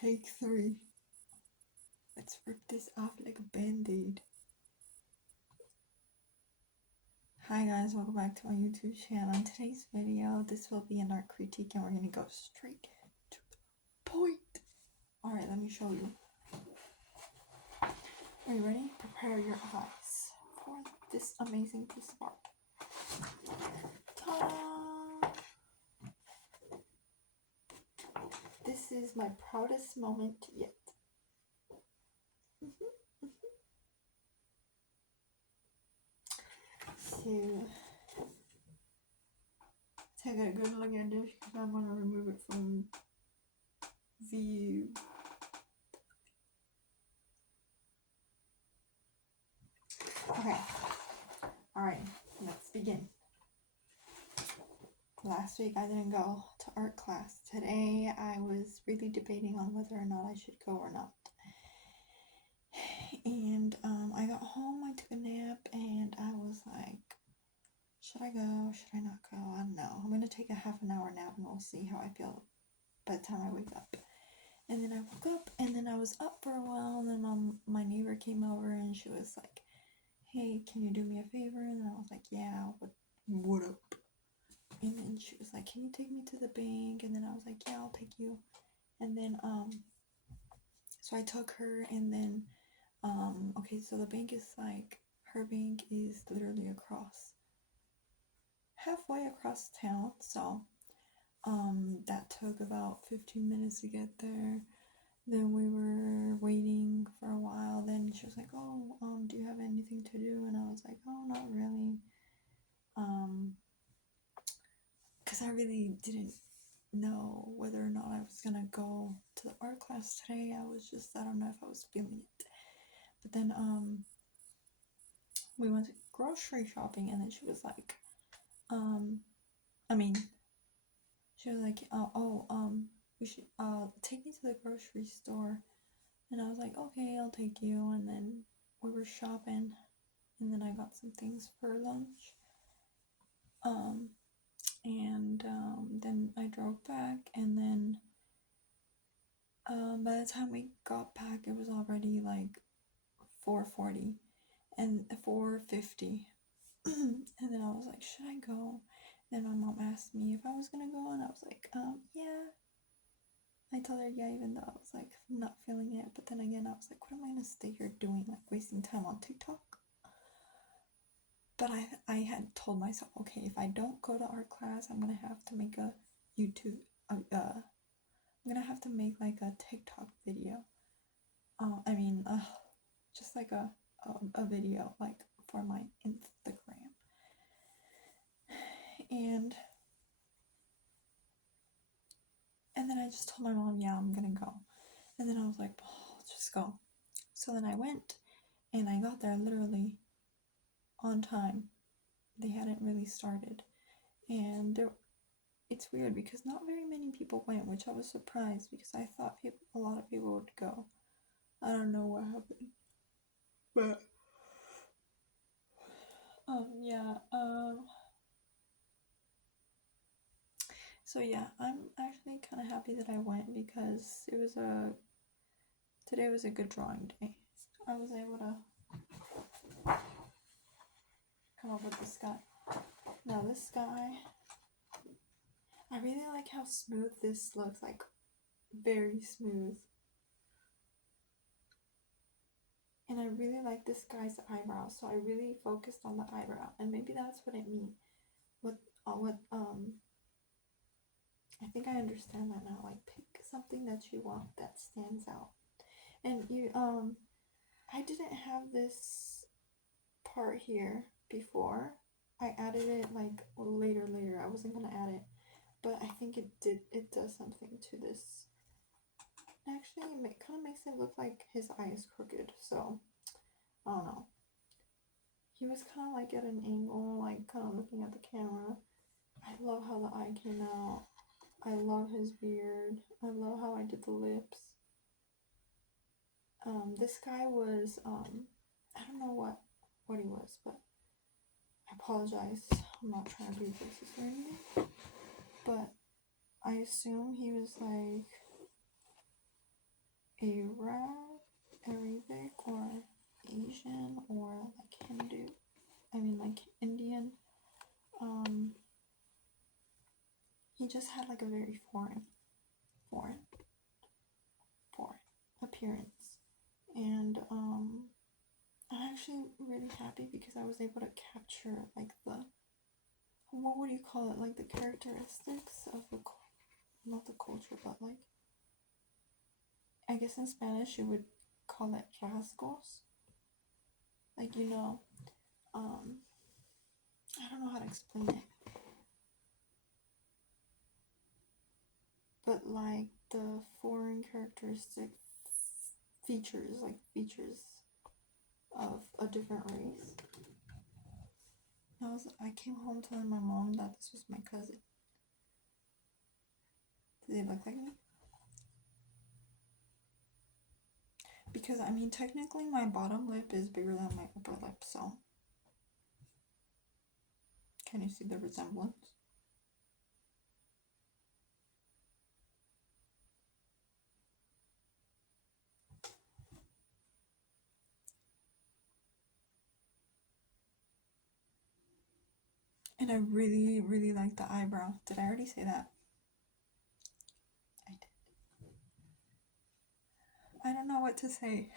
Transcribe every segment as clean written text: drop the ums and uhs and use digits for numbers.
Take 3. Let's rip this off like a band-aid. Hi guys, welcome back to my YouTube channel. In today's video, this will be an art critique and we're going to go straight to the point. Alright, let me show you. Are you ready? Prepare your eyes for this amazing piece of art. Ta-da! This is my proudest moment yet. So, take a good look at this because I'm going to remove it from view. Okay, alright, let's begin. Last week I didn't go to art class. Today I was really debating on whether or not I should go or not. And I got home, I took a nap, and I was like, should I go? Should I not go? I don't know. I'm going to take a half an hour nap and we'll see how I feel by the time I wake up. And then I woke up, and then I was up for a while, and then my neighbor came over and she was like, hey, can you do me a favor? And I was like, yeah, what up? And then she was like, can you take me to the bank? And then I was like, yeah, I'll take you. And then so I took her, and then okay, so the bank is like, her bank is literally halfway across town. So that took about 15 minutes to get there. Then we were waiting for a while. Then she was like, oh, do you have anything to do? And I was like, oh, not really. Because I really didn't know whether or not I was gonna go to the art class today. I don't know if I was feeling it. But then we went to grocery shopping, and then she was like, she was like, we should take me to the grocery store. And I was like, okay, I'll take you. And then we were shopping, and then I got some things for lunch. And then I drove back, and then by the time we got back, it was already like 4:40 and 4:50. And then I was like, should I go? Then my mom asked me if I was gonna go, and I was like, yeah. I told her yeah, even though I was like not feeling it. But then again, I was like, what am I gonna stay here doing, like wasting time on TikTok? But I had told myself, okay, if I don't go to art class, I'm gonna have to make a YouTube I'm gonna have to make like a TikTok video. Just like a video like for my Instagram. And then I just told my mom, yeah, I'm gonna go. And then I was like, oh, let's just go. So then I went, and I got there literally on time. They hadn't really started, and it's weird because not very many people went, which I was surprised because I thought a lot of people would go. I don't know what happened, but so yeah, I'm actually kind of happy that I went because today was a good drawing day. I was able to come up with this guy. Now this guy, I really like how smooth this looks, like very smooth. And I really like this guy's eyebrow, so I really focused on the eyebrow, and maybe that's what it means. I think I understand that now. Like, pick something that you want that stands out. And I didn't have this part here before. I added it like later. I wasn't gonna add it, but I think it does something to this. Actually, it kind of makes it look like his eye is crooked, so I don't know. He was kind of like at an angle, like kind of looking at the camera. I love how the eye came out. I love his beard. I love how I did the lips. This guy was, I don't know what he was, but I apologize. I'm not trying to be racist or anything, but I assume he was like Arabic or Asian or like Hindu, like Indian. He just had like a very foreign appearance, and I'm actually really happy because I was able to capture like the, what would you call it, like the characteristics of the, not the culture, but like, I guess in Spanish you would call it rasgos, like, I don't know how to explain it, but like the foreign characteristic features of a different race. I came home telling my mom that this was my cousin. Do they look like me? Because technically my bottom lip is bigger than my upper lip, so can you see the resemblance? And I really, really like the eyebrow. Did I already say that? I did. I don't know what to say.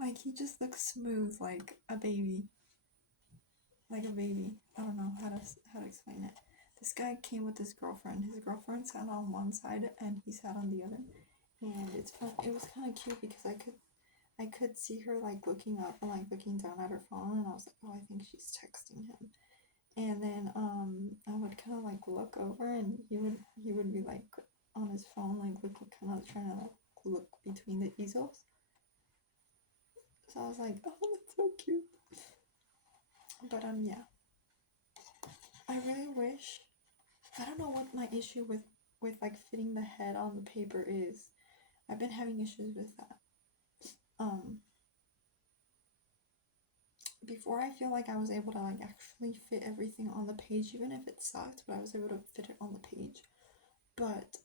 Like, he just looks smooth, like a baby. Like a baby. I don't know how to explain it. This guy came with his girlfriend. His girlfriend sat on one side and he sat on the other. And it's fun. It was kind of cute because I could see her like looking up and like looking down at her phone, and I was like, oh, I think she's texting him. And then I would kind of like look over, and he would be like on his phone, like kind of trying to like look between the easels. So I was like, oh, that's so cute. But yeah, I really wish, I don't know what my issue with like fitting the head on the paper is. I've been having issues with that. Before, I feel like I was able to like actually fit everything on the page, even if it sucked, but I was able to fit it on the page. But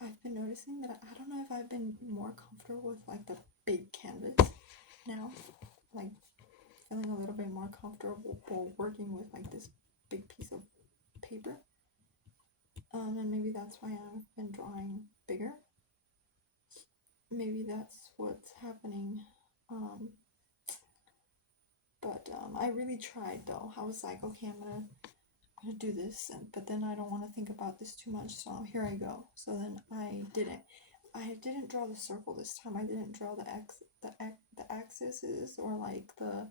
I've been noticing that I don't know if I've been more comfortable with like the big canvas now, like feeling a little bit more comfortable working with like this big piece of paper. And maybe that's why I've been drawing bigger. Maybe that's what's happening. But I really tried though. I was like, okay, I'm gonna do this, but then I don't want to think about this too much, so here I go. So then I didn't draw the circle this time. I didn't draw the axes, or like the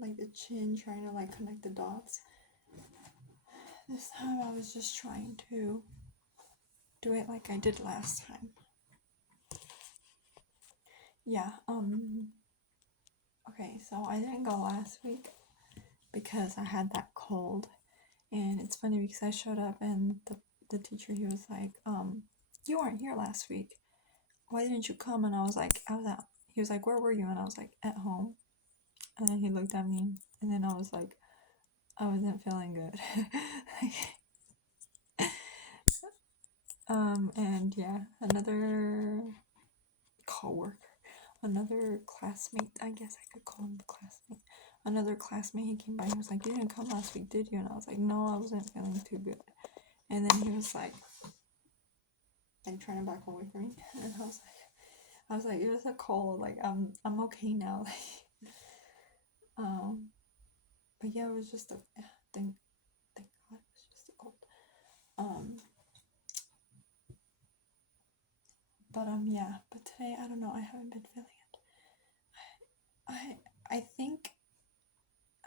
like the chin, trying to like connect the dots. This time I was just trying to do it like I did last time. Yeah, okay, so I didn't go last week because I had that cold. And it's funny because I showed up and the teacher, he was like, you weren't here last week. Why didn't you come? And I was like, I was out. He was like, where were you? And I was like, at home. And then he looked at me, and then I was like, I wasn't feeling good. And yeah, another coworker, another classmate, I guess I could call him the classmate. Another classmate, he came by, he was like, you didn't come last week, did you? And I was like, no, I wasn't feeling too good. And then he was like trying to back away from me, and I was like, it was a cold, like I'm okay now. But yeah, it was just thank God it was just a cold. But yeah, but today I don't know, I haven't been feeling it. I think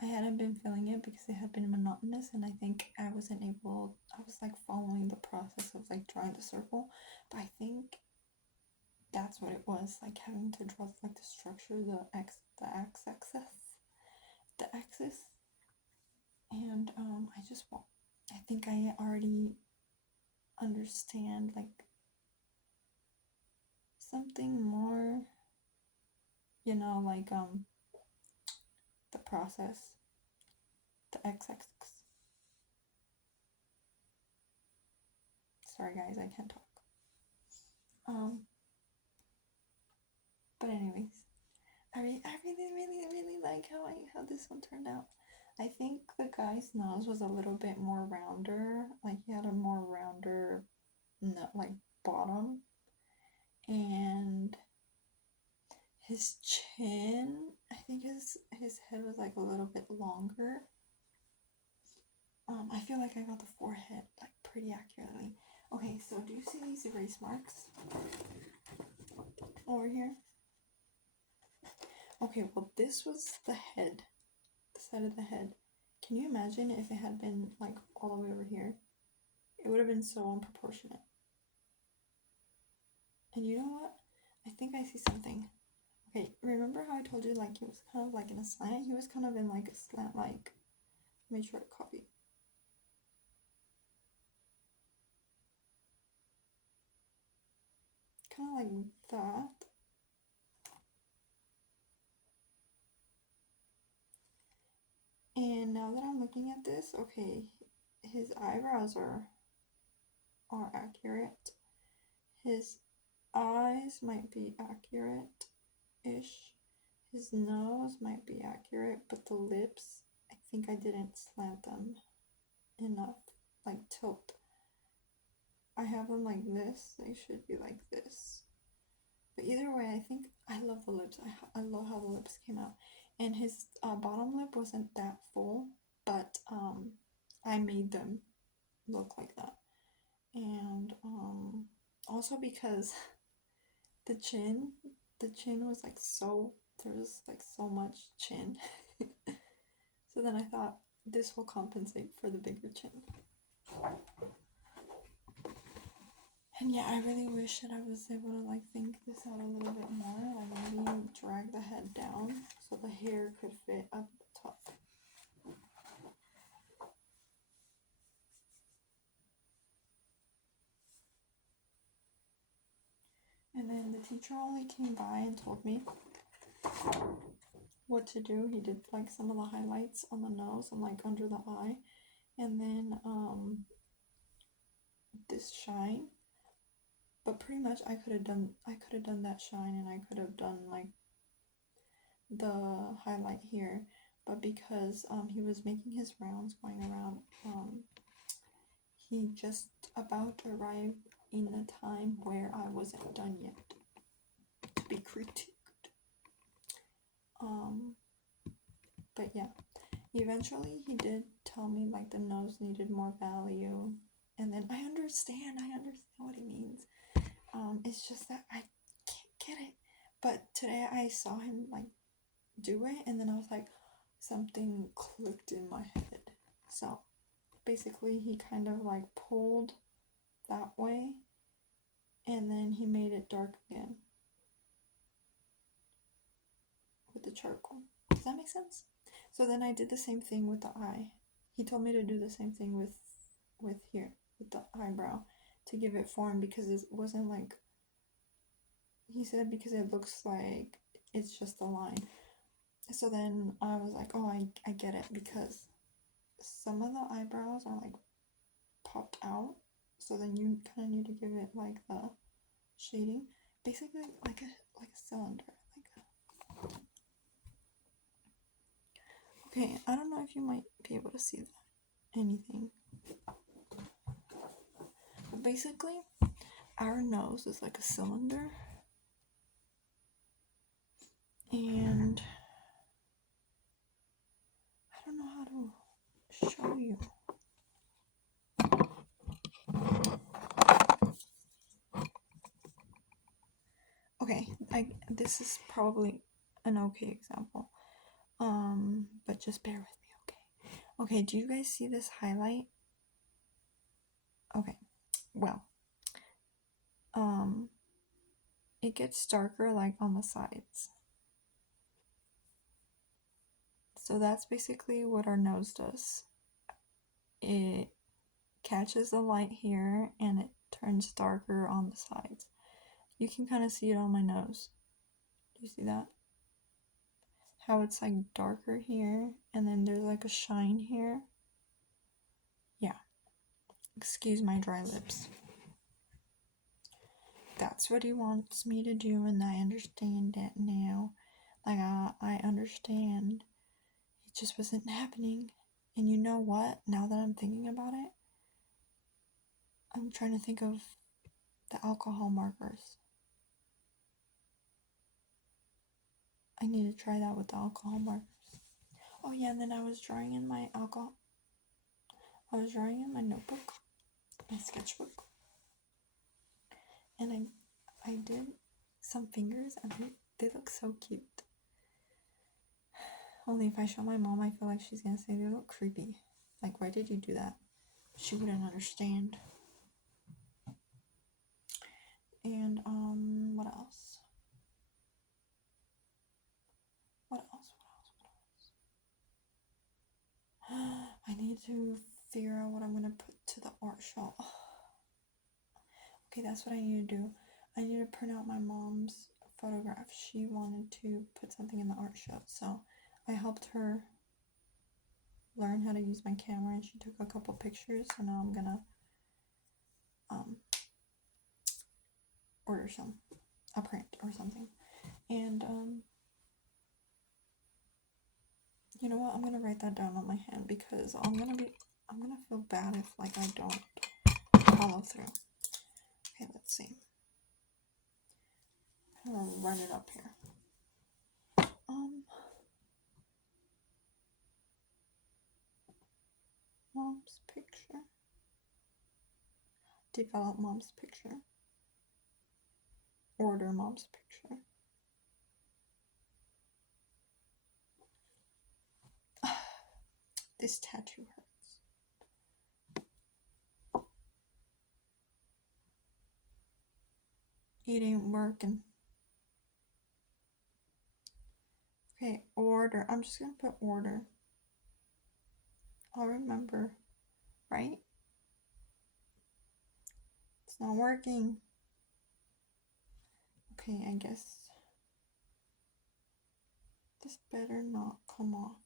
I hadn't been feeling it because it had been monotonous, and I think I was like following the process of like drawing the circle, but I think that's what it was, like having to draw like the structure, the axis, and I think I already understand like something more, like the process, the x-axis. Sorry guys, I can't talk. But anyways, I really like how this one turned out. I think the guy's nose was a little bit more rounder, like he had a more rounder, like bottom, and his chin, I think his head was like a little bit longer. I feel like I got the forehead like pretty accurately. Okay, so do you see these erase marks over here? Okay, well this was the head, the side of the head. Can you imagine if it had been like all the way over here? It would have been so unproportionate. And you know what? I think I see something. Okay, remember how I told you like he was kind of like in a slant? He was kind of in like a slant, like, let me try to copy. Kind of like that. And now that I'm looking at this, okay, his eyebrows are accurate. His eyes might be accurate-ish. His nose might be accurate, but the lips, I think I didn't slant them enough, like tilt. I have them like this, they should be like this. But either way, I think I love the lips. I love how the lips came out. And his bottom lip wasn't that full, but I made them look like that. And also because the chin was like so, there was like so much chin. So then I thought this will compensate for the bigger chin. And yeah, I really wish that I was able to like think this out a little bit more, like maybe drag the head down so the hair could fit up the top. And then the teacher only came by and told me what to do. He did like some of the highlights on the nose and like under the eye, and then this shine. But pretty much I could have done that shine, and I could have done like the highlight here, but because he was making his rounds going around, he just about arrived in a time where I wasn't done yet to be critiqued. But yeah, eventually he did tell me like the nose needed more value, and then I understand what he means. It's just that I can't get it. But today I saw him like do it, and then I was like, something clicked in my head. So basically he kind of like pulled that way, and then he made it dark again with the charcoal. Does that make sense? So then I did the same thing with the eye. He told me to do the same thing with here, with the eyebrow, to give it form, because it wasn't like, he said, because it looks like it's just a line. So then I was like, oh, I get it, because some of the eyebrows are like popped out, so then you kind of need to give it like the shading, basically like a cylinder, okay, I don't know if you might be able to see that, anything, but basically our nose is like a cylinder, and I don't know how to show you. Okay, this is probably an okay example, but just bear with me, okay? Okay, do you guys see this highlight? Okay, well, it gets darker like on the sides. So that's basically what our nose does. It catches the light here and it turns darker on the sides. You can kind of see it on my nose. Do you see that? How it's like darker here, and then there's like a shine here. Yeah. Excuse my dry lips. that's what he wants me to do, and I understand that now. Like, I understand. It just wasn't happening. And you know what? Now that I'm thinking about it, I'm trying to think of the alcohol markers. I need to try that with the alcohol markers. Oh yeah, and then I was drawing in my alcohol. I was drawing in my notebook, my sketchbook, and I did some fingers, and they look so cute. Only if I show my mom, I feel like she's gonna say they look creepy. Like, why did you do that? She wouldn't understand. And what else? What else? I need to figure out what I'm gonna put to the art show. Okay, that's what I need to do. I need to print out my mom's photograph. She wanted to put something in the art show, so I helped her learn how to use my camera, and she took a couple pictures. So now I'm gonna order a print or something. And you know what? I'm gonna write that down on my hand, because I'm gonna feel bad if like I don't follow through. Okay, let's see. I'm gonna run it up here. Mom's picture. Develop mom's picture. Order mom's picture. This tattoo hurts. It ain't working. Okay, order. I'm just gonna put order. I'll remember, right? It's not working. Okay, I guess this better not come off.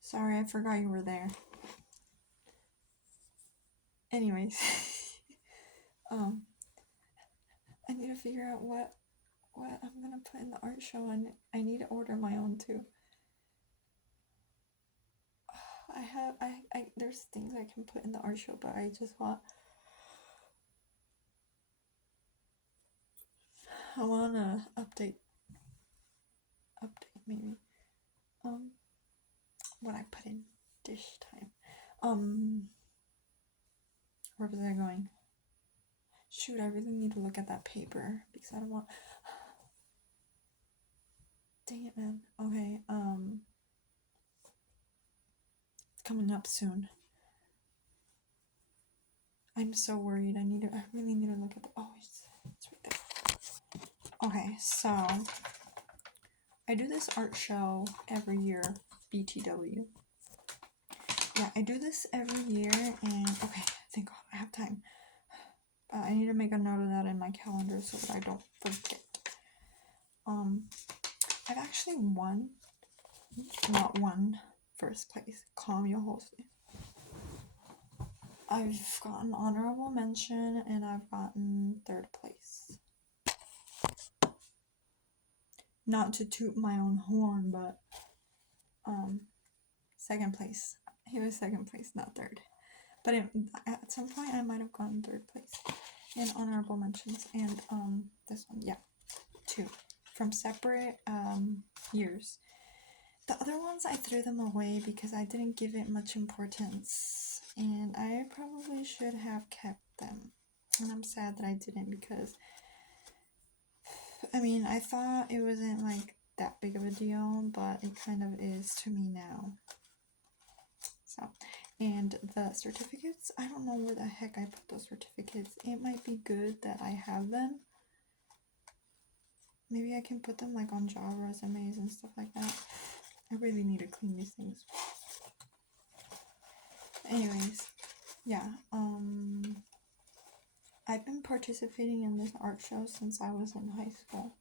Sorry, I forgot you were there. Anyways, I need to figure out what I'm gonna put in the art show, and I need to order my own too. There's things I can put in the art show, but I just want to update maybe what I put in dish time. Where was I going? Shoot, I really need to look at that paper, because I don't want. Dang it, man. Okay, it's coming up soon. I'm so worried. I really need to look at the. Oh, it's right there. Okay, so I do this art show every year, BTW. Yeah, I do this every year, and okay, thank God I have time. I need to make a note of that in my calendar so that I don't forget. I've actually not won first place. Calm your horses. I've gotten honorable mention, and I've gotten third place. Not to toot my own horn, but second place. He was second place, not third. But at some point, I might have gotten third place in honorable mentions. And this one, yeah, 2 from separate years. The other ones, I threw them away because I didn't give it much importance, and I probably should have kept them. And I'm sad that I didn't, because I mean, I thought it wasn't like that big of a deal, but it kind of is to me now. So, and the certificates, I don't know where the heck I put those certificates. It might be good that I have them. Maybe I can put them like on job resumes and stuff like that. I really need to clean these things. Anyways, yeah, I've been participating in this art show since I was in high school.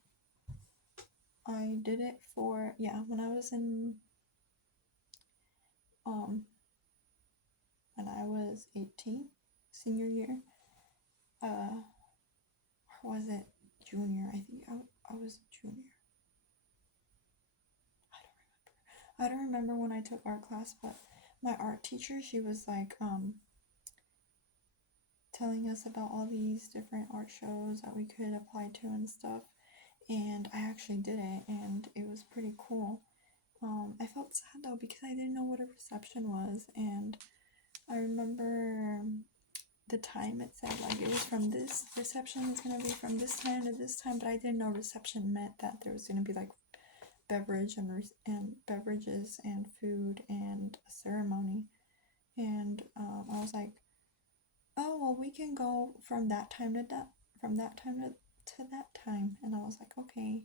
I I did it for, when I was in, when I was 18, senior year, or was it junior? I think I was a junior. I don't remember when I took art class, but my art teacher, she was like, telling us about all these different art shows that we could apply to and stuff. And I actually did it, and it was pretty cool. I felt sad though because I didn't know what a reception was, and I remember the time it said like it was from this reception is gonna be from this time to this time, but I didn't know reception meant that there was gonna be like beverage and beverages and food and a ceremony, and I was like, oh well, we can go from that time to that time, and I was like, okay,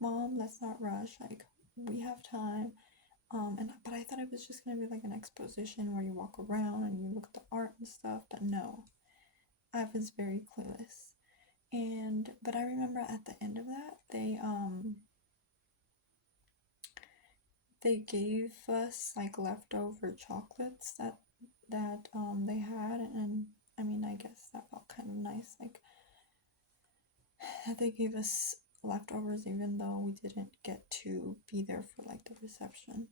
mom, let's not rush, like we have time. But I thought it was just gonna be like an exposition where you walk around and you look at the art and stuff, but no, I was very clueless. But I remember at the end of that, they gave us like leftover chocolates that they had, and I mean, I guess that felt kind of nice, like that they gave us leftovers even though we didn't get to be there for like the reception.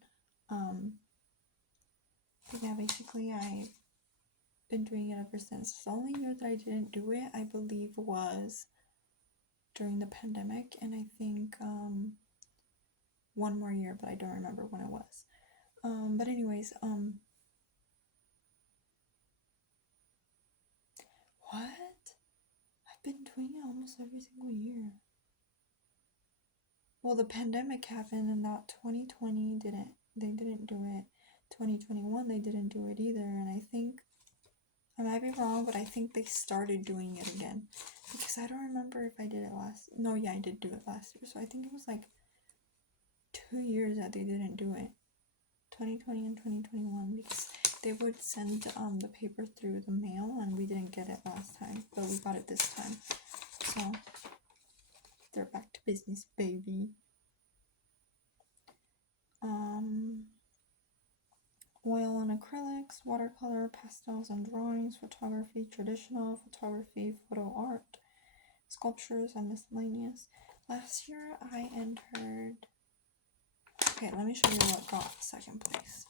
But yeah, basically I've been doing it ever since. The only year that I didn't do it, I believe, was during the pandemic, and I think one more year, but I don't remember when it was. But anyways, what? I've been doing it almost every single year. Well, the pandemic happened, and that 2020 they didn't do it. 2021 they didn't do it either, and I think I might be wrong, but I think they started doing it again because I don't remember if I did it last. No, yeah, I did do it last year, so I think it was like 2 years that they didn't do it, 2020 and 2021, because they would send the paper through the mail, and we didn't get it last time, but we got it this time. So they're back to business, baby. Oil and acrylics, watercolor, pastels and drawings, photography, traditional photography, photo art, sculptures, and miscellaneous. Last year I entered. Okay, let me show you what got second place.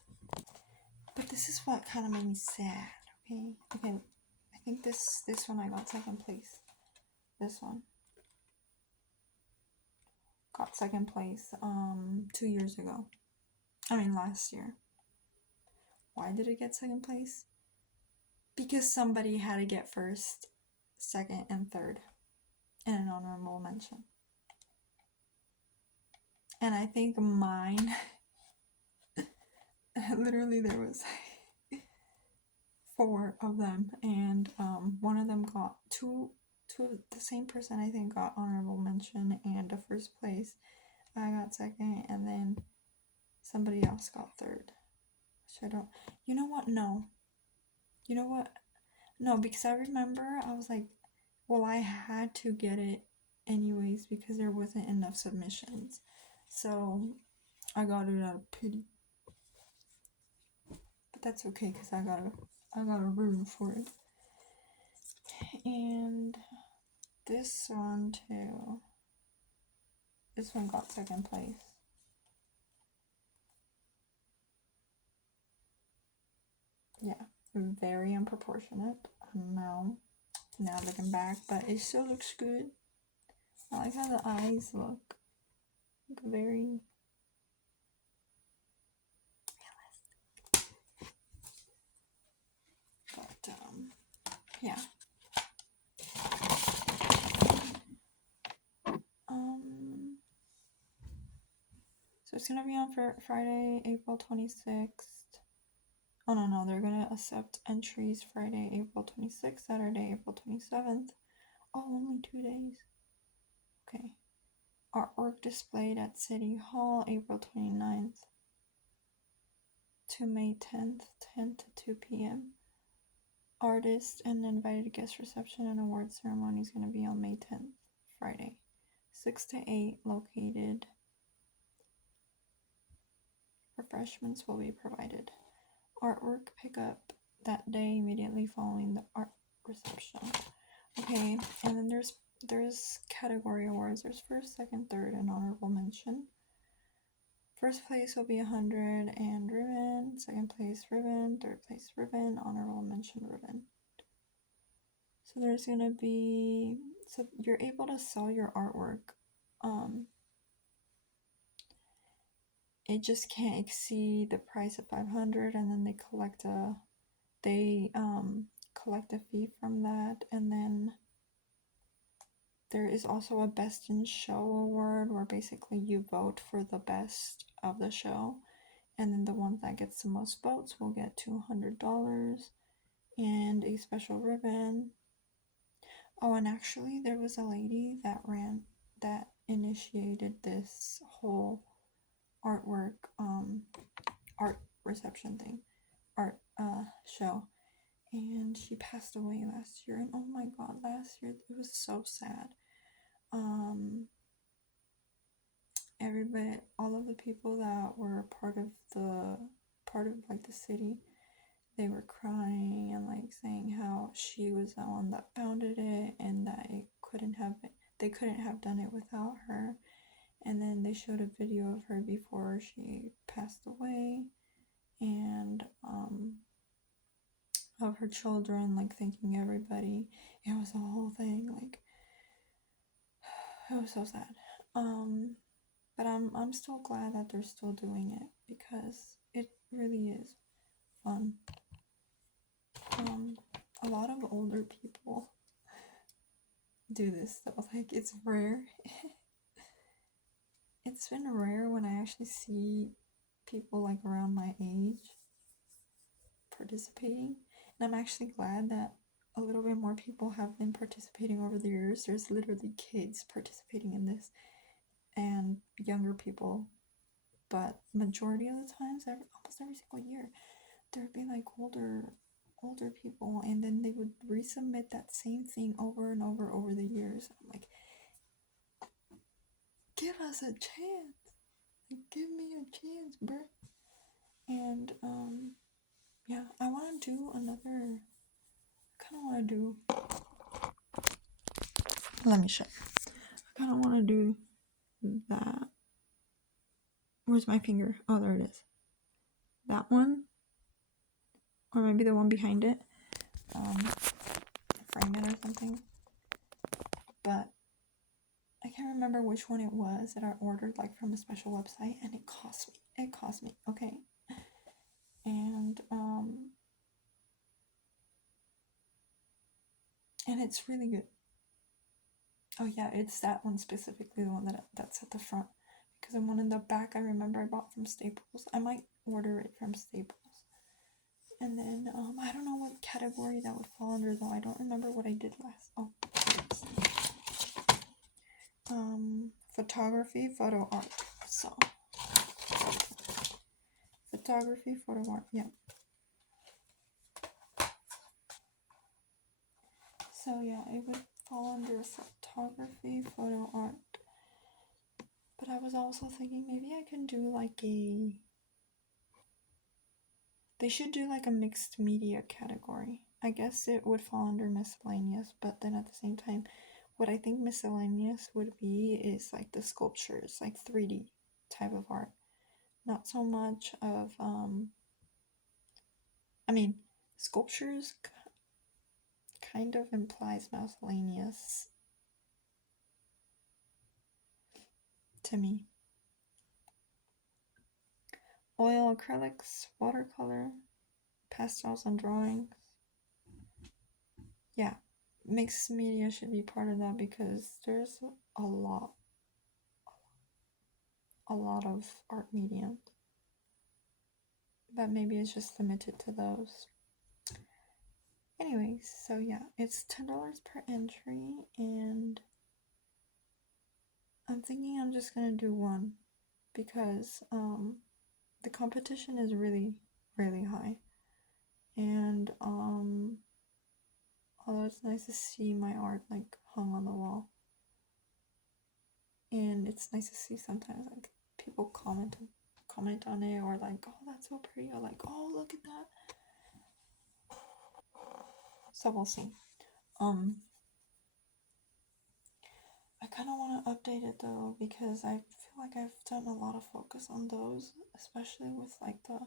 But this is what kind of made me sad. Okay. I think this one I got second place. This one got second place 2 years ago. I mean last year. Why did it get second place? Because somebody had to get first, second, and third in an honorable mention. And I think mine, literally there was 4 of them, and one of them got two of the same person, I think, got honorable mention and a first place. I got second, and then somebody else got third. Which I don't. You know what? No. You know what? No, because I remember I was like, well, I had to get it anyways because there wasn't enough submissions. So I got it out of pity. But that's okay because I got a room for it. And this one too. This one got second place. Yeah, very unproportionate. Now looking back, but it still looks good. I like how the eyes look very realistic. But yeah. So it's gonna be on for Friday, April 26th. Oh no, they're gonna accept entries Friday, April 26th, Saturday, April 27th. Oh, only 2 days. Okay. Artwork displayed at City Hall, April 29th to May 10th, 10 to 2 p.m. Artist and invited guest reception and award ceremony is going to be on May 10th, Friday, 6 to 8, located refreshments will be provided. Artwork pickup that day immediately following the art reception. Okay, and then there's category awards. There's first, second, third, and honorable mention. First place will be 100 and ribbon. Second place ribbon. Third place ribbon. Honorable mention ribbon. So there's gonna be, so you're able to sell your artwork. It just can't exceed the price of 500, and then they collect a fee from that, and then there is also a best in show award where basically you vote for the best of the show, and then the one that gets the most votes will get $200 and a special ribbon. Oh, and actually there was a lady that initiated this whole artwork art reception thing, art show, and she passed away last year, and oh my god, last year it was so sad. Everybody, all of the people that were part of like the city, they were crying and like saying how she was the one that founded it and that they couldn't have done it without her. And then they showed a video of her before she passed away, and of her children like thanking everybody. It was a whole thing, like it was so sad. But I'm still glad that they're still doing it because it really is fun. A lot of older people do this though, like it's rare. It's been rare when I actually see people like around my age participating, and I'm actually glad that a little bit more people have been participating over the years. There's literally kids participating in this and younger people, but majority of the times, almost every single year, there would be like older people, and then they would resubmit that same thing over and over the years. I'm like, give us a chance, like, give me a chance, bro. And yeah, I want to do another. I kind of want to do. Let me show. I kind of want to do that. Where's my finger? Oh, there it is. That one, or maybe the one behind it. Frame it or something. But I can't remember which one it was that I ordered like from a special website, and it cost me. Okay. And it's really good. Oh yeah, it's that one specifically, the one that's at the front, because the one in the back I remember I bought from Staples. I might order it from Staples. And then I don't know what category that would fall under though. I don't remember what I did last. Oh, photography, photo art. So photography, photo art. Yeah. So yeah, it would fall under photography, photo art. But I was also thinking maybe I can do like they should do like a mixed media category. I guess it would fall under miscellaneous, but then at the same time, what I think miscellaneous would be is like the sculptures, like 3D type of art. Not so much of, I mean, sculptures kind of implies miscellaneous to me. Oil, acrylics, watercolor, pastels, and drawings. Yeah, mixed media should be part of that because there's a lot of art mediums. But maybe it's just limited to those. Anyways, so yeah, it's $10 per entry, and I'm thinking I'm just gonna do one because the competition is really, really high. And although it's nice to see my art like hung on the wall, and it's nice to see sometimes like people comment on it, or like, oh, that's so pretty, or like, oh, look at that. So we'll see. I kind of want to update it though, because I feel like I've done a lot of focus on those, especially with like the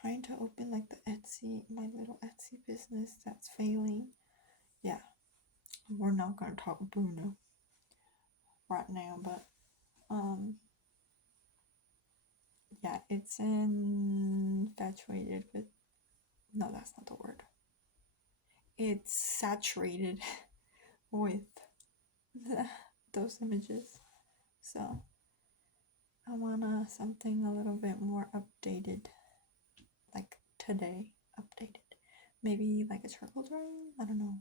trying to open like the Etsy, my little Etsy business that's failing. Yeah, we're not gonna talk Bruno right now, but yeah, it's infatuated with, no, that's not the word. It's saturated with those images. So I want something a little bit more updated, like today, updated. Maybe like a charcoal drawing? I don't know.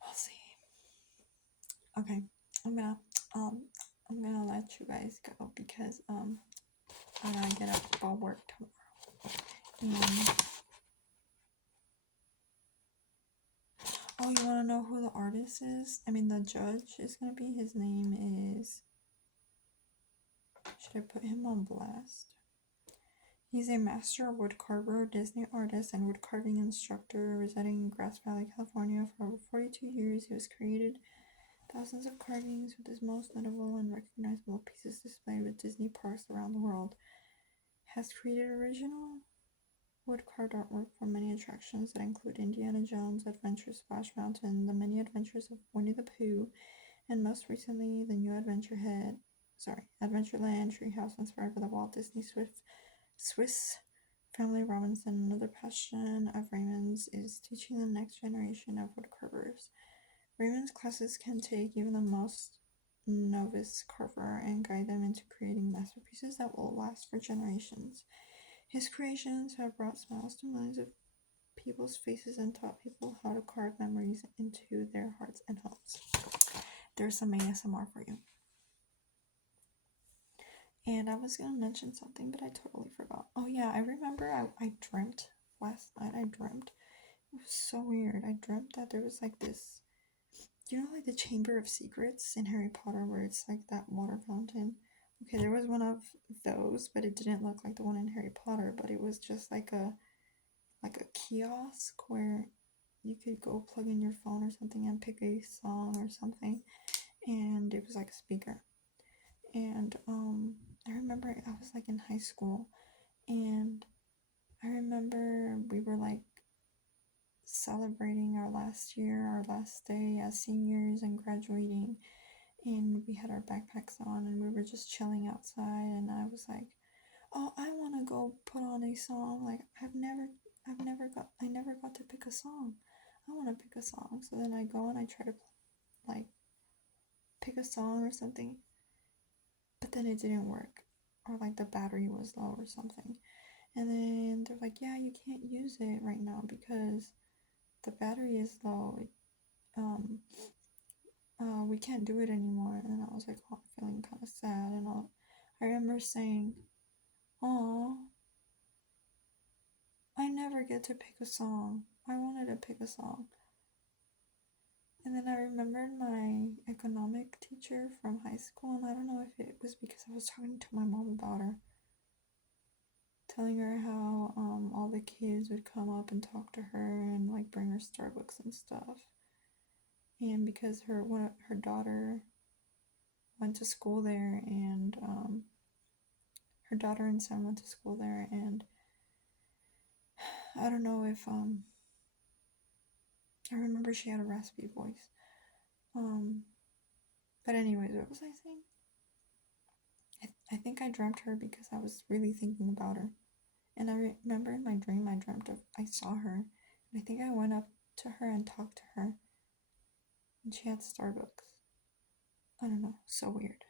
We'll see. Okay, I'm gonna let you guys go because I gotta get up for work tomorrow. And oh, you wanna know who the artist is? I mean the judge is gonna be. His name is, should I put him on blast? He's a master woodcarver, Disney artist, and woodcarving instructor residing in Grass Valley, California for over 42 years. He has created thousands of carvings, with his most notable and recognizable pieces displayed with Disney parks around the world. Has created original wood-carved artwork for many attractions that include Indiana Jones Adventure Splash Mountain, The Many Adventures of Winnie the Pooh, and most recently the new Adventureland Treehouse inspired by the Walt Disney Swiss Family Robinson. Another passion of Raymond's is teaching the next generation of woodcarvers. Raymond's classes can take even the most novice carver and guide them into creating masterpieces that will last for generations. His creations have brought smiles to millions of people's faces and taught people how to carve memories into their hearts and homes. There's some ASMR for you. And I was going to mention something, but I totally forgot. Oh yeah, I remember I dreamt last night. It was so weird. I dreamt that there was like this, you know, like the Chamber of Secrets in Harry Potter, where it's like that water fountain. Okay, there was one of those, but it didn't look like the one in Harry Potter, but it was just like a kiosk where you could go plug in your phone or something and pick a song or something, and it was like a speaker. And I remember I was like in high school, and I remember we were like celebrating our last year, our last day as seniors and graduating, and we had our backpacks on and we were just chilling outside, and I was like, oh, I want to go put on a song. Like I never got to pick a song. I want to pick a song. So then I go and I try to like pick a song or something, but then it didn't work, or like the battery was low or something. And then they're like, yeah, you can't use it right now because the battery is low. We can't do it anymore. And I was like, oh, feeling kind of sad and all. I remember saying, oh, I never get to pick a song. I wanted to pick a song. And then I remembered my economic teacher from high school, and I don't know if it was because I was talking to my mom about her, telling her how all the kids would come up and talk to her and like bring her Starbucks and stuff. And because her daughter went to school there, and her daughter and son went to school there, and I don't know if I remember she had a raspy voice. But anyways, what was I saying? I think I dreamt her because I was really thinking about her. And I remember in my dream I saw her. And I think I went up to her and talked to her. And she had Starbucks. I don't know, so weird.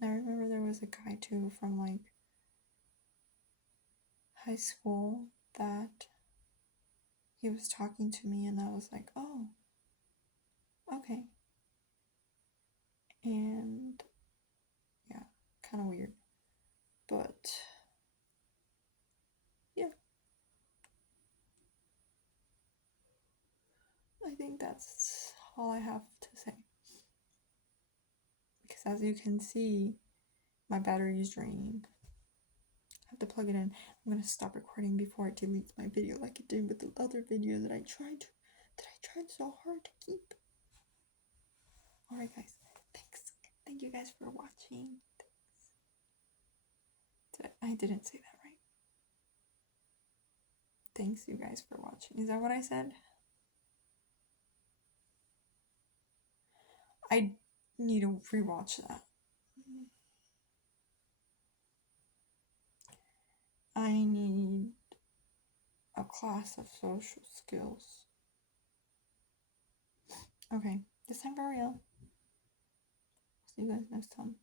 And I remember there was a guy too from like high school that he was talking to me, and I was like, oh, okay. And yeah, kind of weird. But yeah, I think that's all I have to say. Because as you can see, my battery is draining. I have to plug it in. I'm gonna stop recording before it deletes my video like it did with the other video that I tried so hard to keep. Alright guys, thanks. Thank you guys for watching. Thanks. I didn't say that right. Thanks you guys for watching. Is that what I said? I need to rewatch that. I need a class of social skills. Okay, this time for real. See you guys next time.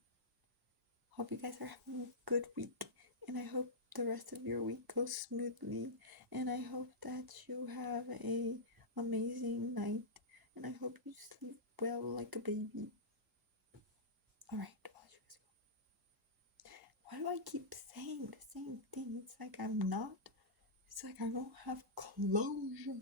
Hope you guys are having a good week, and I hope the rest of your week goes smoothly, and I hope that you have a amazing night, and I hope you sleep well like a baby. Alright, I'll let you guys go. Why do I keep saying the same thing? It's like I'm not. It's like I don't have closure.